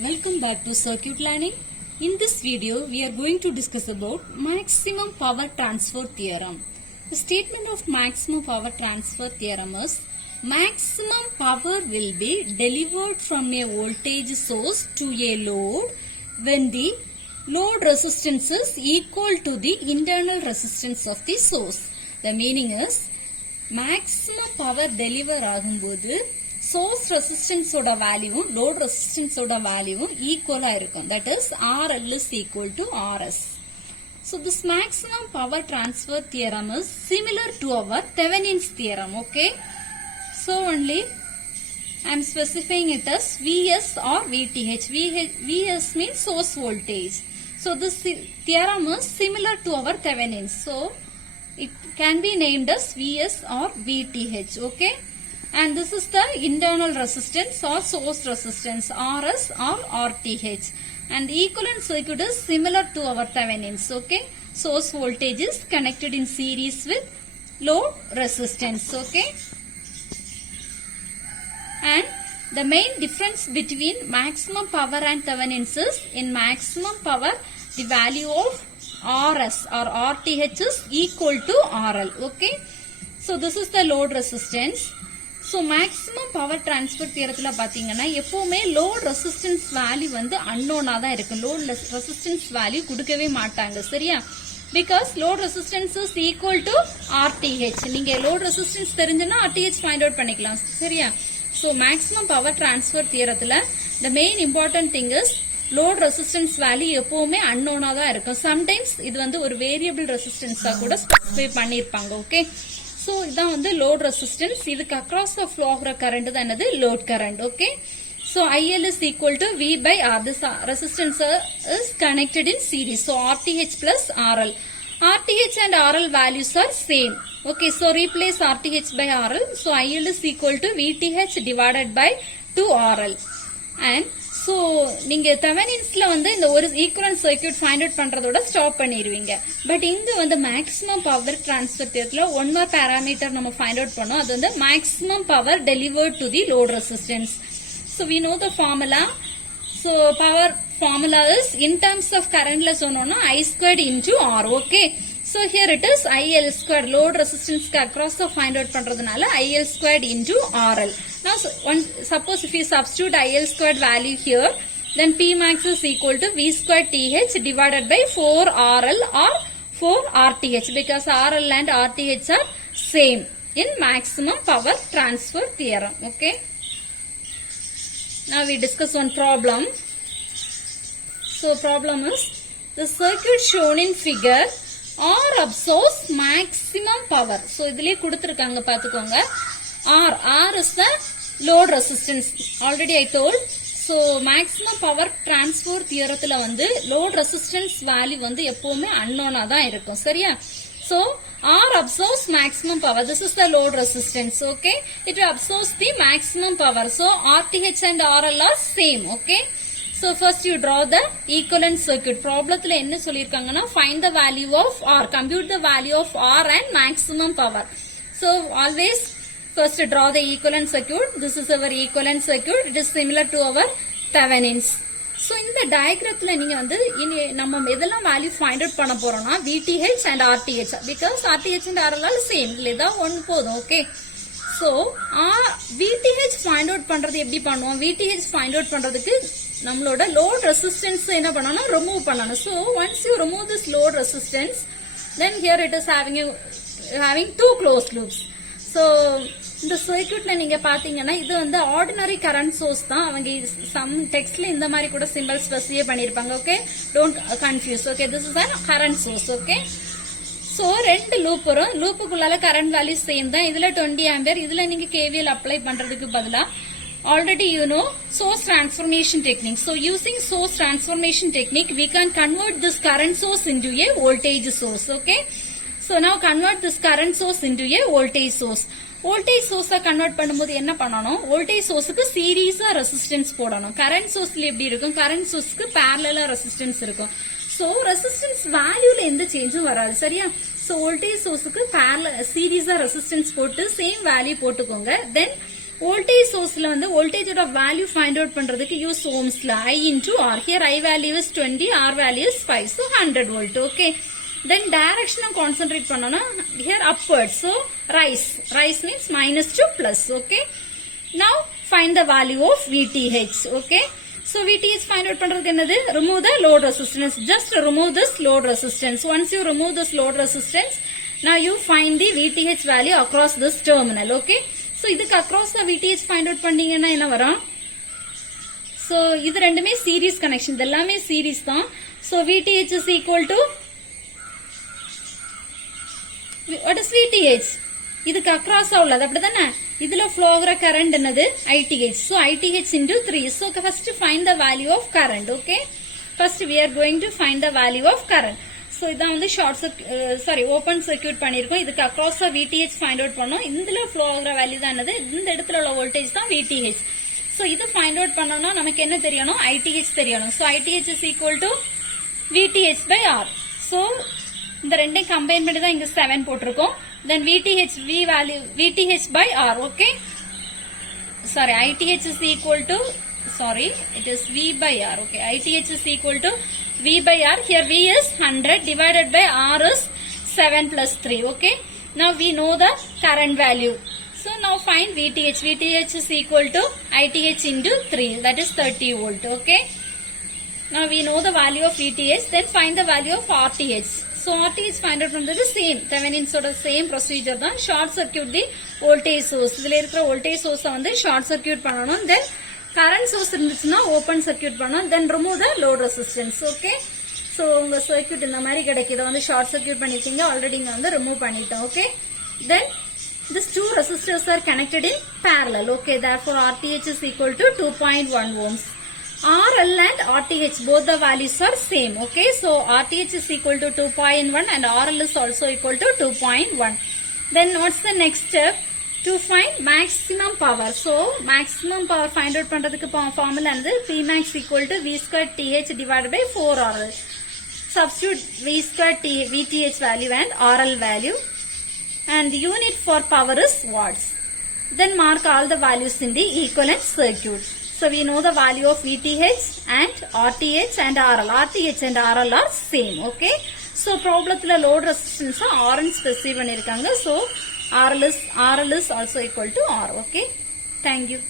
Welcome back to Circuit Learning. In this video, we are going to discuss about maximum power transfer theorem. The statement of maximum power transfer theorem is maximum power will be delivered from a voltage source to a load when the load resistance is equal to the internal resistance of the source. The meaning is maximum power deliver ஆகும்போது source resistance oda value load resistance oda value equal ஆயிருக்கும். That is RL is equal to RS. So this maximum power transfer theorem is similar to our Thevenin's theorem. Okay. So only I am specifying it as Vs or VTH. Vs means source voltage. So this theorem is similar to our Thevenin's. So it can be named as Vs or VTH. Okay. And this is the internal resistance or source resistance RS or RTH. And the equivalent circuit is similar to our Thevenin's. Okay. Source voltage is connected in series with load resistance. Okay. And the main difference between maximum power and Thevenin's is in maximum power the value of RS or RTH is equal to RL. Okay. So this is the load resistance. So maximum power transfer theorem பாத்தீங்கன்னா எப்பவுமே load resistance value வந்து unknown-ஆ தான் இருக்கு. Load resistance value கொடுக்கவே மாட்டாங்க. சரியா? Because load resistance is equal to RTH. நீங்க load resistance தெரிஞ்சுனா RTH find out பண்ணிக்கலாம். சரியா? So maximum power transfer theorem the main important thing is load resistance value எப்பவுமே unknown-ஆ தான் இருக்கும். Sometimes இது வந்து ஒரு variable resistance-ஆ கூட specify பண்ணிருப்பாங்க. Okay? So, this is the load resistance. This across the flow of current is load current. Okay. So, IL is equal to V by R. This resistance is connected in series. So, RTH plus RL. RTH and RL values are same. Okay. So, replace RTH by RL. So, IL is equal to VTH divided by 2RL. And so நீங்க Thevenin'sல வந்து இந்த ஒரு equivalent circuit find out பண்றதோட stop பண்ணிடுவீங்க. But இங்க வந்து maximum power transfer தியரத்துல one more parameter நம்ம ஃபைண்ட் அவுட் பண்ணோம். அது வந்து maximum power delivered to the load resistance. So we know the formula. So power formula is in terms of currentல சொன்னோம்னா I squared into R. Okay. So here it is IL squared. Load resistance across the find out பண்றதுனால IL squared into RL. Now suppose if you substitute IL squared value here, then P max is equal to V squared TH divided by 4 RL or 4 RTH because RL and RTH are same in maximum power transfer theorem. Okay. Now we discuss one problem. So problem is the circuit shown in figure R absorbs maximum power. So idile kuduthirukanga paathukonga. R is the load resistance. Already I told. So maximum power transfer theoremல வந்து load resistance value வந்து எப்பவுமே unknown-ஆ தான் இருக்கும். சரியா? So R absorbs maximum power. This is the load resistance. Okay? It absorbs the maximum power. So RTH and RL are same. Okay? So first you draw the equivalent circuit. Problemத்துல என்ன சொல்லிருக்காங்கன்னா find the value of R. Compute the value of R and maximum power. So always first draw the equivalent circuit. This is our equivalent circuit. It is similar to our Thevenin's. So இந்த diagramத்துல நீங்க வந்து நம்ம எதெல்லாம் value find out பண்ண போறோம்னா VTH and RTH because RTH and RL are same. இல்லைதா ஒன்னு போதும். Okay. So VTH find out பண்றது எப்படி பண்ணுவோம்? VTH find out பண்றதுக்கு நம்மளோட load resistance என்ன பண்ணனும்? remove பண்ணனும். So once you remove this load resistance, then here it is having two closed loops. So இந்த சர்க்யூட்ல நீங்க பாத்தீங்கன்னா இது வந்து ஆர்டினரி கரண்ட் சோர்ஸ் தான். அவங்க சம் டெக்ஸ்ட்ல இந்த மாதிரி கூட சிம்பிள் ஸ்பெசிஃபை பண்ணிருப்பாங்க. Okay, don't confuse. Okay, this is an current source. Okay, so ரெண்டு லூப் வரும். லூப்புக்குள்ளால கரண்ட் வேல்யூ சேம் தான். இதுல 20 ஆம்பியர். இதுல நீங்க KVL அப்ளை பண்றதுக்கு பதிலா already you know source transformation technique. So using source transformation technique we can convert this current source into a voltage source. Okay, so now convert this current source into a voltage source. voltage source convert பண்ணும்போது என்ன பண்ணனும்? voltage sourceக்கு சீரிஸா resistance போடணும். current sourceல எப்படி இருக்கும்? current sourceக்கு parallel resistance இருக்கும். So resistance valueல எந்த சேஞ்சும் வராது. சரியா? So voltage sourceக்கு parallel சீரிஸா ரெசிஸ்டன்ஸ் போட்டு சேம் வேல்யூ போட்டுக்கோங்க. then voltage sourceல வந்து voltage ஓட value find out பண்றதுக்கு use ohms law I into R. Here I value is 20, R value is 5, so 100 volt. Okay. Then direction concentrate பண்ணோம்னா here upwards, so rise means minus to plus. Okay. Now find the value of VTH. Okay. So VTH find out பண்றதுக்கு என்னது, remove the load resistance. Just remove this load resistance. Once you remove this load resistance, now you find the VTH value across this terminal. Okay. So இதுக்கு across the VTH find out பண்ணீங்கன்னா என்ன வரும்? So இது ரெண்டுமே series connection, இதெல்லாமே series தான். So VTH is equal to, what is VTH? இதுக்கு across உள்ளது அப்படிதானே, இதுல flow ஆகுற current என்னது, ITH. So ITH into 3. So first find the value of current. Okay. First we are going to find the value of current. So இதான் வந்து open circuit பண்ணிருக்கோம். இதுக்கு across the VTH find out பண்ணோம். இதுல flow ஆகுற value தான் என்னது, இந்த இடத்துல உள்ள voltage தான் VTH. So இது find out பண்ணோம்னா நமக்கு என்ன தெரியணும், ITH தெரியணும். So ITH is equal to VTH by R. So இந்த ரெண்டையும் combine பண்ணி தான் இங்க 7 போட்டிருக்கோம். Then VTH by R. Okay. Sorry, ITH is equal to, it is V by R. Okay. ITH is equal to V by R. Here V is 100 divided by R is 7 plus 3. Okay. Now we know the current value. So now find VTH. VTH is equal to ITH into 3. That is 30 volt. Okay. Now we know the value of VTH. Then find the value of RTH. So RTH find out from the same Thevenin sort of same procedure தான். Short circuit the voltage source. இதுல இருக்கிற voltage source வந்து short circuit பண்ணணும். Then current source இருந்துச்சுன்னா open circuit பண்ணணும். Then remove the load resistance. Okay. So உங்க circuit இந்த மாதிரி கிடைக்குது. இதை வந்து short circuit பண்ணிருக்கீங்க. Already இங்க வந்து remove பண்ணிட்டோம். Okay. Then these two resistors are connected in parallel. Okay. Therefore RTH is equal to 2.1 ohms. RL and RTH both the values are same. Okay. So RTH is equal to 2.1 and RL is also equal to 2.1. Then what's the next step? To find maximum power. So maximum power find out பண்றதுக்கு formula என்னது, Pmax equal to V square TH divided by 4RL. Substitute V square VTH value and RL value, and the unit for power is watts. Then mark all the values in the equivalent circuit. So we know the value of VTH and RTH and RL. RTH and RL are same. Okay. So problemத்துல load resistance R ன்னு specify பண்ணிருக்காங்க. So RL is also equal to R. Okay. Thank you.